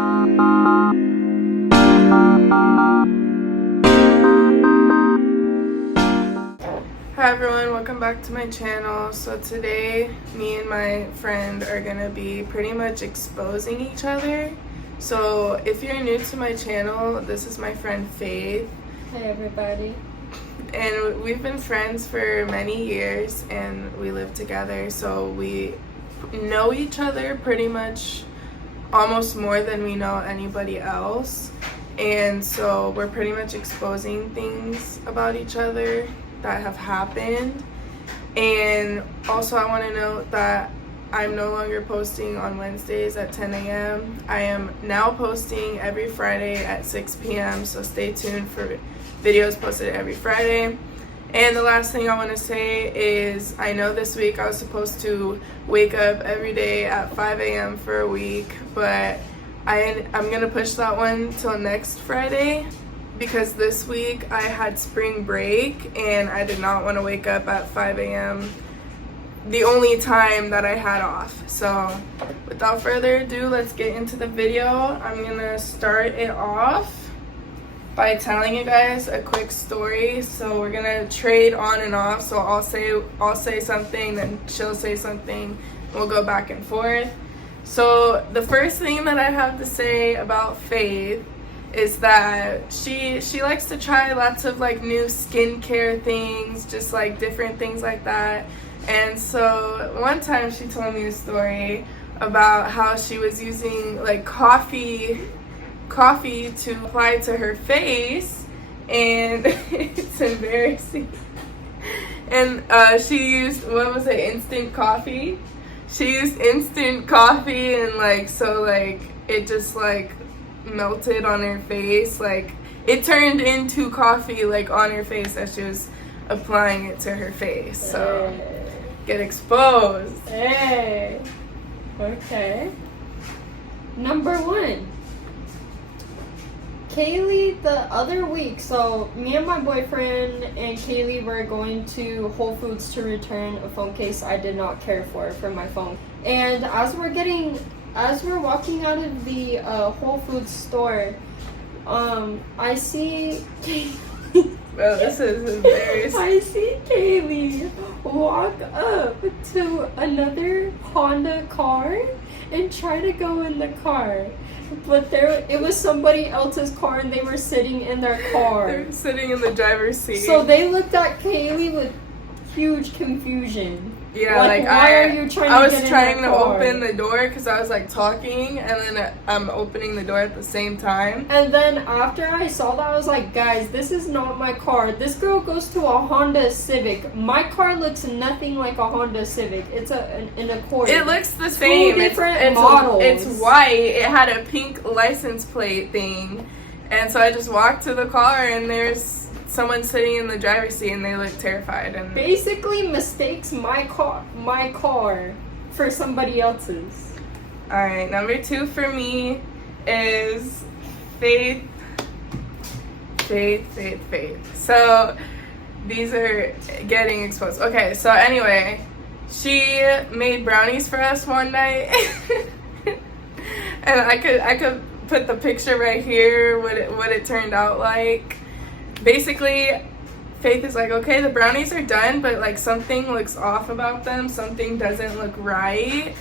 Hi everyone, welcome back to my channel. So today me and my friend are gonna be pretty much exposing each other. So if you're new to my channel, this is my friend Faith. Hi everybody. And we've been friends for many years and we live together, so we know each other pretty much almost more than we know anybody else. And so we're pretty much exposing things about each other that have happened. And also I want to note that I'm no longer posting on Wednesdays at 10 a.m. I am now posting every Friday at 6 p.m. so stay tuned for videos posted every Friday. And the last thing I want to say is I know this week I was supposed to wake up every day at 5 a.m. for a week, but I'm gonna push that one till next Friday, because this week I had spring break and I did not want to wake up at 5 a.m. the only time that I had off. So without further ado, let's get into the video. I'm gonna start it off by telling you guys a quick story. So we're gonna trade on and off. So I'll say something, then she'll say something, we'll go back and forth. So the first thing that I have to say about Faith is that she likes to try lots of like new skincare things, just like different things like that. And so one time she told me a story about how she was using like coffee to apply to her face, and it's embarrassing. And she used, what was it, instant coffee? She used instant coffee, and like so like it just like melted on her face, like it turned into coffee like on her face as she was applying it to her face. So get exposed. Hey. Okay. Number one. Kaylee, the other week, so me and my boyfriend and Kaylee were going to Whole Foods to return a phone case I did not care for my phone. And as we're walking out of the Whole Foods store, I see Kaylee. Well, this is embarrassing. I see Kaylee walk up to another Honda car and try to go in the car. But it was somebody else's car and they were sitting in their car. They were sitting in the driver's seat. So they looked at Kaylee with huge confusion. Yeah, like why are you trying I to was get trying in to that car? open the door because I was like talking, and then I'm opening the door at the same time. And then after I saw that, I was like, guys, this is not my car. This girl goes to a Honda Civic. My car looks nothing like a Honda Civic. It's an Accord. It looks the same. Different models. It's white. It had a pink license plate thing, and so I just walked to the car, and there's someone sitting in the driver's seat, and they look terrified. And basically mistakes my car for somebody else's. All right, number two for me is Faith. So these are getting exposed. Okay, so anyway, she made brownies for us one night, and I could put the picture right here, what it turned out like. Basically, Faith is like, okay, the brownies are done, but like something looks off about them. Something doesn't look right.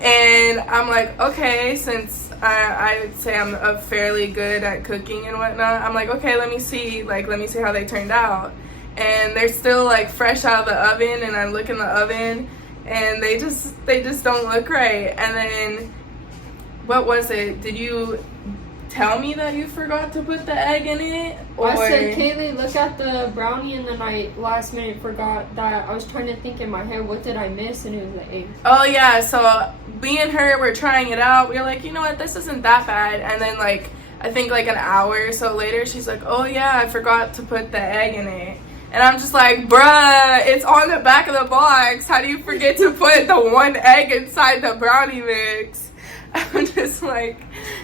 And I'm like, okay, since I would say I'm fairly good at cooking and whatnot, I'm like, okay, let me see how they turned out. And they're still like fresh out of the oven, and I look in the oven, and they just don't look right. And then, what was it? Did you tell me that you forgot to put the egg in it? Or I said, Kaylee, look at the brownie, and then I last minute forgot that. I was trying to think in my head, what did I miss? And it was the egg. Oh yeah, so me and her were trying it out. We were like, you know what, this isn't that bad. And then like, I think like an hour or so later, she's like, oh yeah, I forgot to put the egg in it. And I'm just like, bruh, it's on the back of the box. How do you forget to put the one egg inside the brownie mix? I'm just like,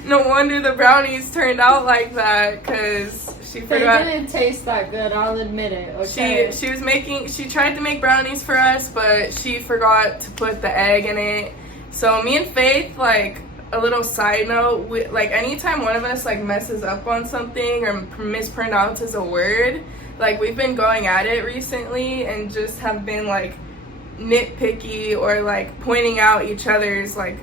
no wonder the brownies turned out like that, because she forgot. They didn't taste that good, I'll admit it. Okay. She tried to make brownies for us, but she forgot to put the egg in it. So me and Faith, like, a little side note, like anytime one of us like messes up on something or mispronounces a word, like we've been going at it recently and just have been like nitpicky or like pointing out each other's like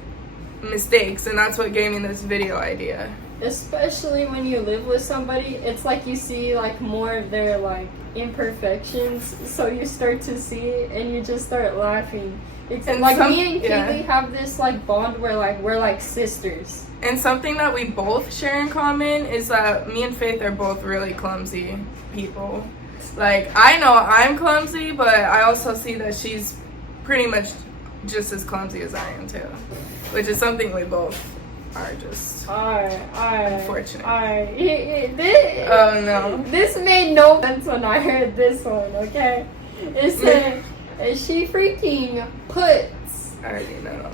mistakes, and that's what gave me this video idea. Especially when you live with somebody, it's like you see like more of their like imperfections, so you start to see it and you just start laughing. It's like me and Kaylee have this like bond where like we're like sisters. And something that we both share in common is that me and Faith are both really clumsy people. Like, I know I'm clumsy, but I also see that she's pretty much just as clumsy as I am too, which is something we both are just unfortunate. Oh no. This made no sense when I heard this one, okay? It said, she freaking puts. I already know.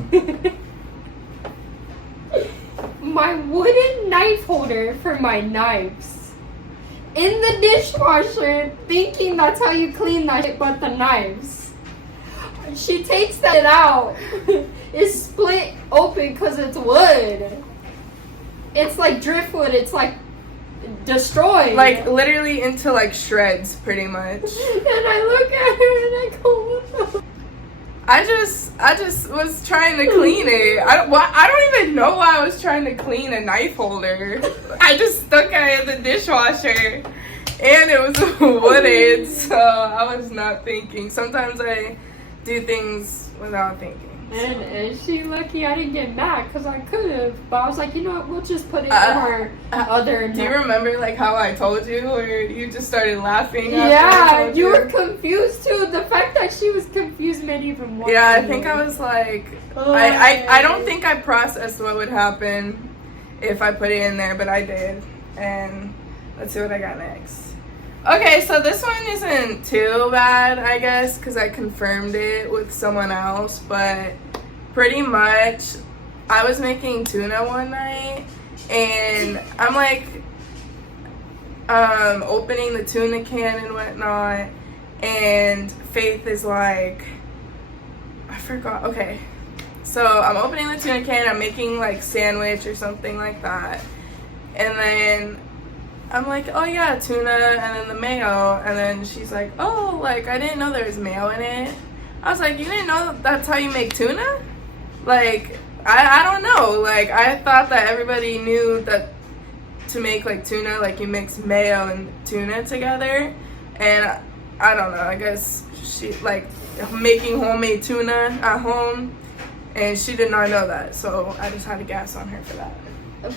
My wooden knife holder for my knives in the dishwasher, thinking that's how you clean that shit, but the knives. She takes that out. It's split open because it's wood. It's like driftwood. It's like destroyed. Like literally into like shreds, pretty much. And I look at her and I go, what the? I just was trying to clean it. I don't even know why I was trying to clean a knife holder. I just stuck it in the dishwasher, and it was wooded, so I was not thinking. Sometimes I do things without thinking. And she lucky I didn't get mad because I could have, but I was like, you know what, we'll just put it in her other. Do you remember like how I told you, or you just started laughing? Yeah, you were confused too. The fact that she was confused made even more. Yeah, I think I was like, I don't think I processed what would happen if I put it in there, but I did. And let's see what I got next. Okay, so this one isn't too bad, I guess, because I confirmed it with someone else, but pretty much I was making tuna one night, and I'm like opening the tuna can and whatnot, and Faith is like, I forgot, okay, so I'm opening the tuna can, I'm making like sandwich or something like that, and then I'm like, oh yeah, tuna, and then the mayo, and then she's like, oh, like, I didn't know there was mayo in it. I was like, you didn't know that's how you make tuna? Like, I don't know, like, I thought that everybody knew that to make, like, tuna, like, you mix mayo and tuna together, and I don't know, I guess she, like, making homemade tuna at home, and she did not know that, so I just had to gas on her for that.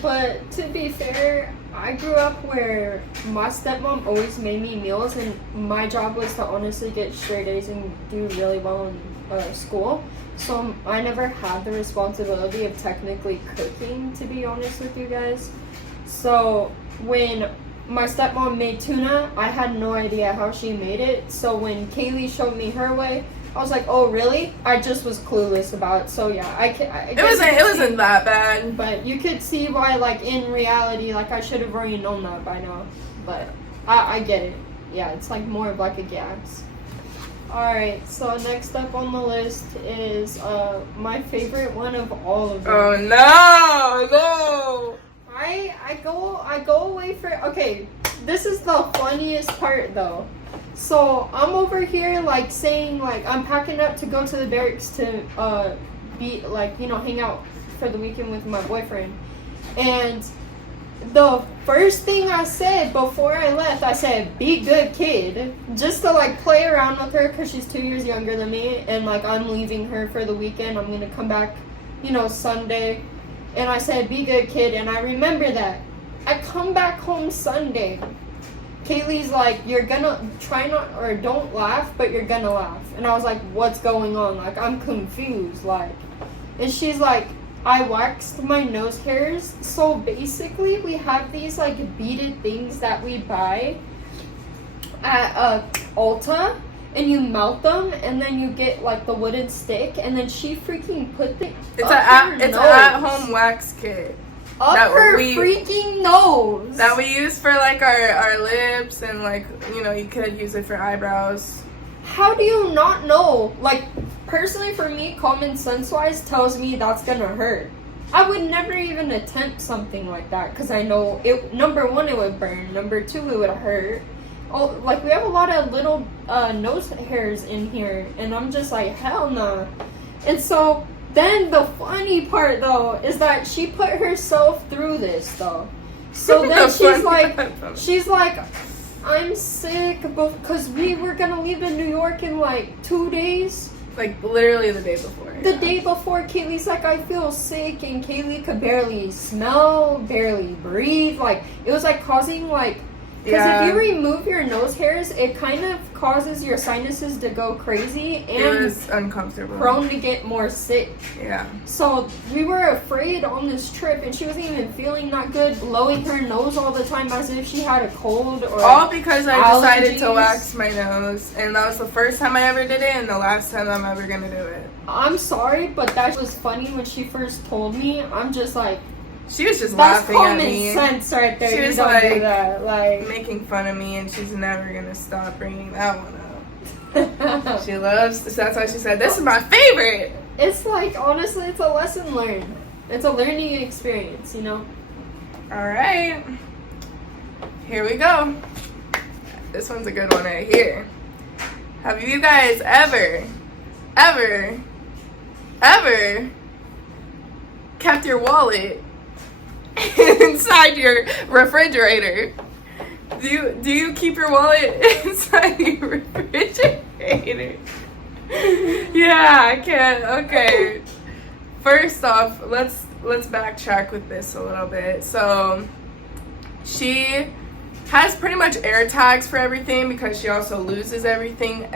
But to be fair, I grew up where my stepmom always made me meals, and my job was to honestly get straight A's and do really well in school. So I never had the responsibility of technically cooking, to be honest with you guys. So when my stepmom made tuna, I had no idea how she made it. So when Kaylee showed me her way, I was like, oh really? I just was clueless about it. So yeah, it wasn't that bad. But you could see why, like, in reality, like, I should have already known that by now. But I get it. Yeah, it's like more of like a gas. Alright, so next up on the list is my favorite one of all of them. Oh no! I go away for, okay, this is the funniest part though. So I'm over here like saying, like, I'm packing up to go to the barracks to be like, you know, hang out for the weekend with my boyfriend. And the first thing I said before I left, I said, be good kid, just to like play around with her because she's 2 years younger than me, and like I'm leaving her for the weekend. I'm gonna come back, you know, Sunday. And I said, be good kid, and I remember that. I come back home Sunday. Kaylee's like, you're gonna try not, or don't laugh, but you're gonna laugh. And I was like, what's going on? Like, I'm confused, like. And she's like, I waxed my nose hairs. So basically, we have these like beaded things that we buy at Ulta, and you melt them, and then you get like the wooden stick, and then she freaking put the it's an at-home wax kit. Up her freaking nose. That we use for like our lips, and like, you know, you could use it for eyebrows. How do you not know? Like, personally for me, common sense wise tells me that's gonna hurt. I would never even attempt something like that because I know it. Number one, it would burn. Number two, it would hurt. Oh, like we have a lot of little nose hairs in here, and I'm just like, hell no. And so then the funny part though is that she put herself through this though. So then she's like, I'm sick because we were gonna leave in New York in like 2 days. Like literally the day before. The day before, Kaylee's like, I feel sick, and Kaylee could barely smell, barely breathe. Like it was like causing like, because if you remove your nose hairs, it kind of causes your sinuses to go crazy and it was uncomfortable. Prone to get more sick. Yeah. So we were afraid on this trip, and she wasn't even feeling that good, blowing her nose all the time as if she had a cold or all because I decided to allergies. wax my nose, and that was the first time I ever did it, and the last time I'm ever gonna do it. I'm sorry, but that was funny when she first told me. I'm just like, she was just that's laughing at me. common sense right there. She You was don't like, do that. Like making fun of me, and she's never gonna stop bringing that one up. She loves. That's why she said, "This is my favorite." It's like, honestly, it's a lesson learned. It's a learning experience, you know? All right. Here we go. This one's a good one right here. Have you guys ever kept your wallet inside your refrigerator? Do you keep your wallet inside your refrigerator? Yeah, I can't. Okay. First off, let's backtrack with this a little bit. So, she has pretty much air tags for everything because she also loses everything,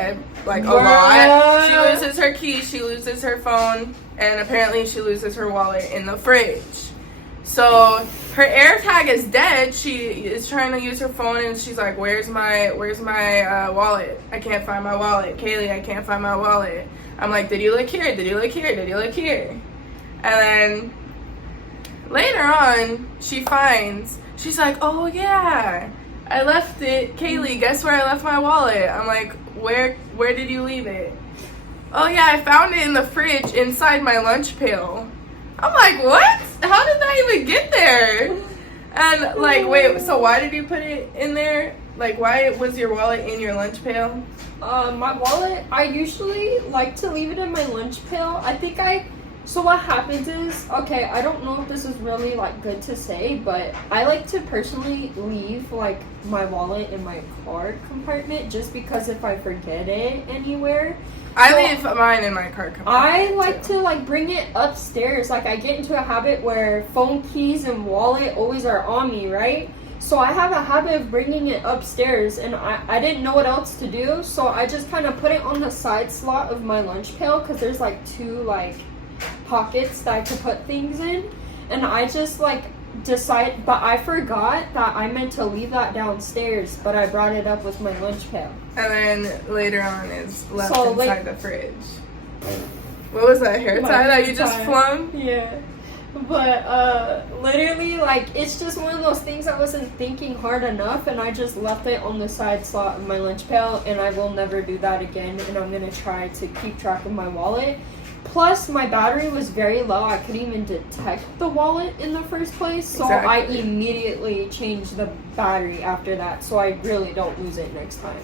like a lot. She loses her keys, she loses her phone, and apparently she loses her wallet in the fridge. So her air tag is dead. She is trying to use her phone, and she's like, "Where's my wallet? I can't find my wallet, Kaylee. I can't find my wallet." I'm like, "Did you look here? Did you look here? Did you look here?" And then later on, she's like, "Oh yeah, I left it. Kaylee, guess where I left my wallet?" I'm like, Where did you leave it?" "Oh yeah, I found it in the fridge inside my lunch pail." I'm like, "What? How did that even get there?" And like, wait, so why did you put it in there? Like, why was your wallet in your lunch pail? My wallet, I usually like to leave it in my lunch pail. So what happens is, okay, I don't know if this is really like good to say, but I like to personally leave like my wallet in my car compartment just because if I forget it anywhere. I leave mine in my car compartment. I like to like bring it upstairs. Like I get into a habit where phone, keys, and wallet always are on me, right? So I have a habit of bringing it upstairs, and I didn't know what else to do, so I just kind of put it on the side slot of my lunch pail because there's like two like pockets that I could put things in, and I just like but I forgot that I meant to leave that downstairs, but I brought it up with my lunch pail. And then later on is left So, inside the fridge. What was that, hair tie that you just flung? Yeah. But literally, like, it's just one of those things I wasn't thinking hard enough, and I just left it on the side slot of my lunch pail, and I will never do that again, and I'm gonna try to keep track of my wallet. Plus, my battery was very low. I couldn't even detect the wallet in the first place, so I immediately changed the battery after that, so I really don't lose it next time.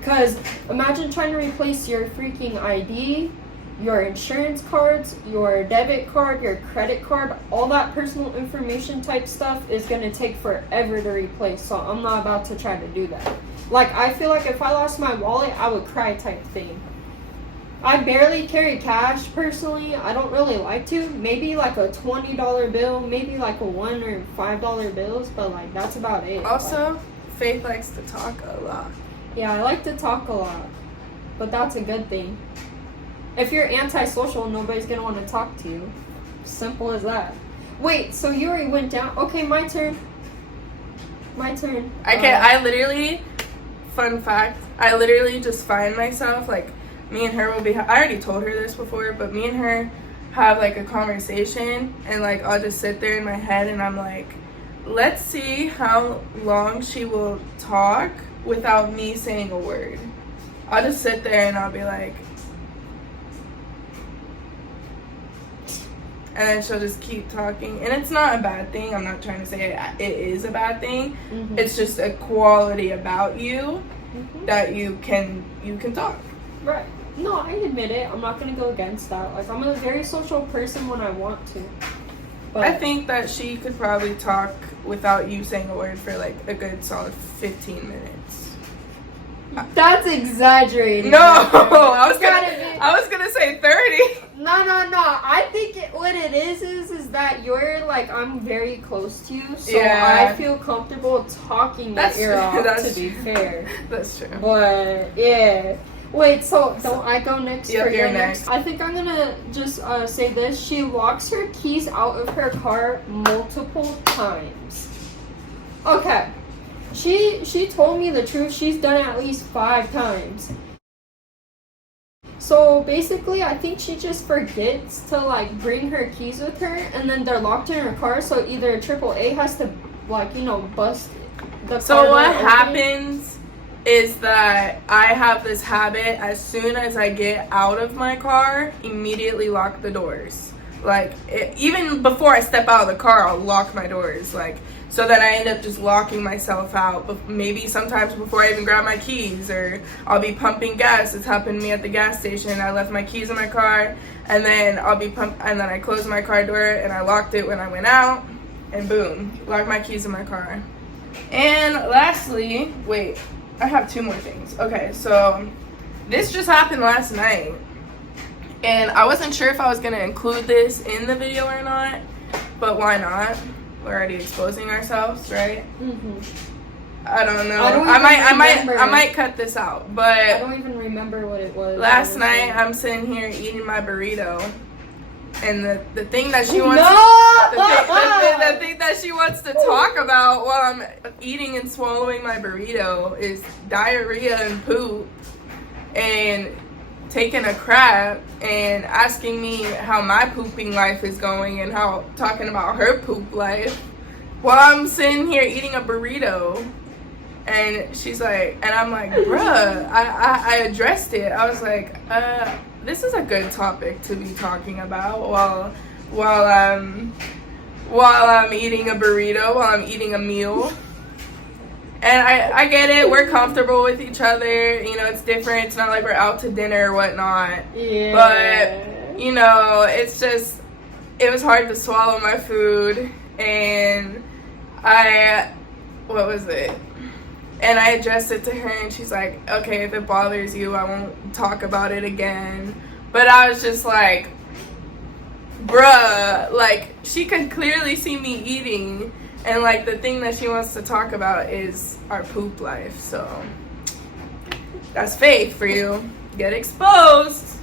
Because imagine trying to replace your freaking ID, your insurance cards, your debit card, your credit card, all that personal information type stuff is going to take forever to replace, so I'm not about to try to do that. Like, I feel like if I lost my wallet, I would cry type thing. I barely carry cash personally. I don't really like to. Maybe like a $20 bill, maybe like a $1 or $5 bills, but like that's about it. Also, Faith likes to talk a lot. Yeah, I like to talk a lot, but that's a good thing. If you're antisocial, nobody's gonna want to talk to you. Simple as that. Wait, so you already went down? Okay, my turn. My turn. I literally, fun fact, I literally just find myself like, me and her will be, I already told her this before, but me and her have like a conversation, and like I'll just sit there in my head and I'm like, let's see how long she will talk without me saying a word. I'll just sit there and I'll be like, and then she'll just keep talking. And it's not a bad thing. I'm not trying to say it is a bad thing. Mm-hmm. It's just a quality about you Mm-hmm. that you can talk. Right. No, I admit it. I'm not gonna go against that. Like, I'm a very social person when I want to. But I think that she could probably talk without you saying a word for like a good solid 15 minutes. that's exaggerating. No, I Gotta be- was gonna say 30. No. I think what it is that you're like, I'm very close to you, so Yeah. I feel comfortable talking That's your ear true. off, That's to be fair. That's true. But yeah. Wait, so don't I go next? Yep, or you're go next. I think I'm gonna just say this. She locks her keys out of her car multiple times. Okay. She told me the truth. She's done it at least 5 times. So basically, I think she just forgets to like bring her keys with her, and then they're locked in her car. So either AAA has to like bust the car. So what door open. happens is that I have this habit, as soon as I get out of my car, immediately lock the doors. Like, even before I step out of the car, I'll lock my doors. Like, so that I end up just locking myself out. But maybe sometimes before I even grab my keys, or I'll be pumping gas. It's happened to me at the gas station. I left my keys in my car, and then and then I closed my car door, and I locked it when I went out, and boom, locked my keys in my car. And lastly, wait, I have 2 more things. Okay, so this just happened last night, and I wasn't sure if I was gonna include this in the video or not, but why not? We're already exposing ourselves, right? Mm-hmm. I don't know. I don't I remember. might cut this out, I but don't even remember what it was. last honestly. night I'm sitting here eating my burrito, and the thing that she wants the thing that she wants to talk about while I'm eating and swallowing my burrito is diarrhea and poop, and taking a crap, and asking me how my pooping life is going, and talking about her poop life while I'm sitting here eating a burrito. And she's like, and I'm like, bruh, I addressed it. I was like, this is a good topic to be talking about while I'm eating a burrito, while I'm eating a meal. And I get it, we're comfortable with each other, it's different, it's not like we're out to dinner or whatnot. Yeah. But, it's just, it was hard to swallow my food, and what was it? And I addressed it to her, and she's like, okay, if it bothers you, I won't talk about it again. But I was just like, bruh, like, she could clearly see me eating, and like the thing that she wants to talk about is our poop life. So that's Faith for you. Get exposed.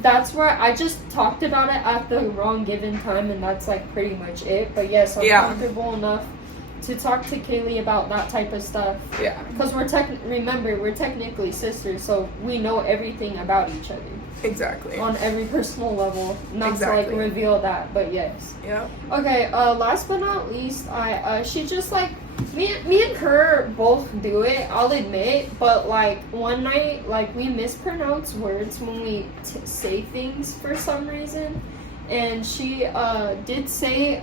That's where I just talked about it at the wrong given time, and that's like pretty much it. But yes, I'm comfortable enough to talk to Kaylee about that type of stuff. Yeah. Because we're technically sisters, so we know everything about each other. Exactly. On every personal level. Not to like reveal that, but yes. Yep. Okay, last but not least, she just like, me and her both do it, I'll admit, but like one night, like we mispronounce words when we say things for some reason, and she did say,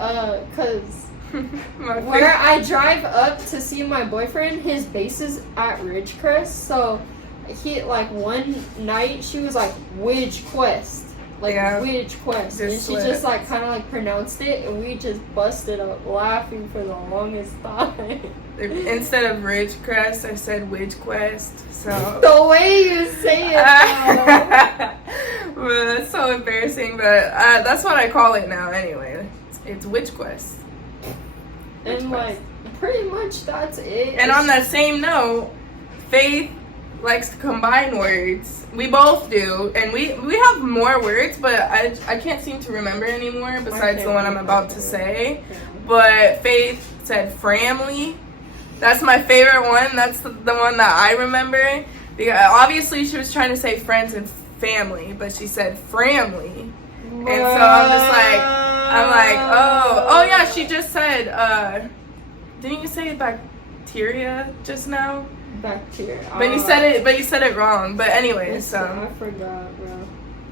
cause where I drive up to see my boyfriend, his base is at Ridgecrest, so he, like, one night she was like Widgecrest, like Widgecrest, and she just like kind of like pronounced it, and we just busted up laughing for the longest time. Instead of Ridgecrest, I said Widgecrest. So the way you say it, well, that's so embarrassing, but that's what I call it now. Anyway, it's Widgecrest. And like pretty much that's it. And on that same note, Faith likes to combine words. We both do, and we have more words, but I can't seem to remember anymore besides the one I'm about to say. But Faith said family. That's my favorite one. That's the one that I remember. Because obviously she was trying to say friends and family, but she said family. And so I'm like, oh yeah, she just said, didn't you say bacteria just now? Bacteria. But you said it wrong. But anyway, so I forgot, bro.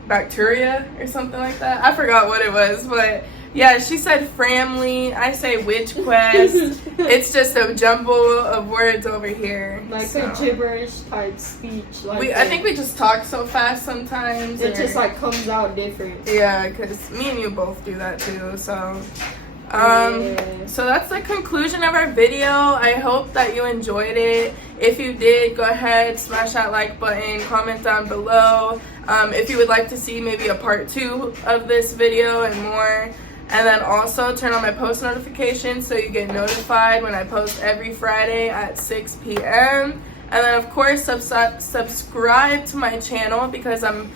bacteria or something like that. I forgot what it was, but yeah, she said family. I say witch quest. It's just a jumble of words over here. Like a gibberish type speech. Like I think we just talk so fast sometimes. It just like comes out different. Yeah, because me and you both do that too. So, so that's the conclusion of our video. I hope that you enjoyed it. If you did, go ahead, smash that like button, comment down below. If you would like to see maybe a part 2 of this video and more. And then also turn on my post notifications so you get notified when I post every Friday at 6 p.m. And then of course subscribe to my channel because I'm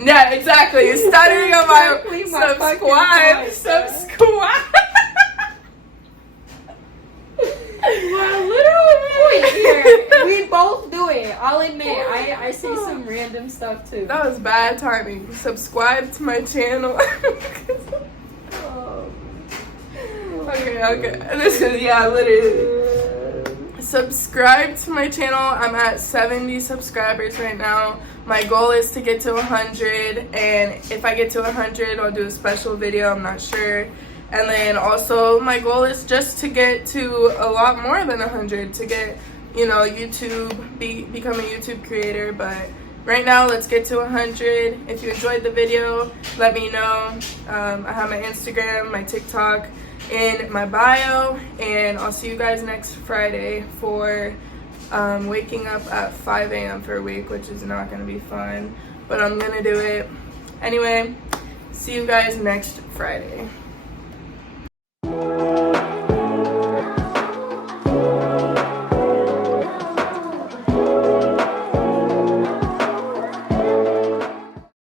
yeah, exactly. You're stuttering on my subscribe. Well, literal point here. We both do it. I'll admit. I say some random stuff too. That was bad timing. Subscribe to my channel. Okay. This is, yeah, literally. Subscribe to my channel. I'm at 70 subscribers right now. My goal is to get to 100, and if I get to 100, I'll do a special video. I'm not sure. And then also my goal is just to get to a lot more than 100, to get, you know, YouTube, become a YouTube creator. But right now, let's get to 100. If you enjoyed the video, let me know. I have my Instagram, my TikTok in my bio, and I'll see you guys next Friday for waking up at 5 a.m. for a week, which is not going to be fun, but I'm going to do it. Anyway, see you guys next Friday.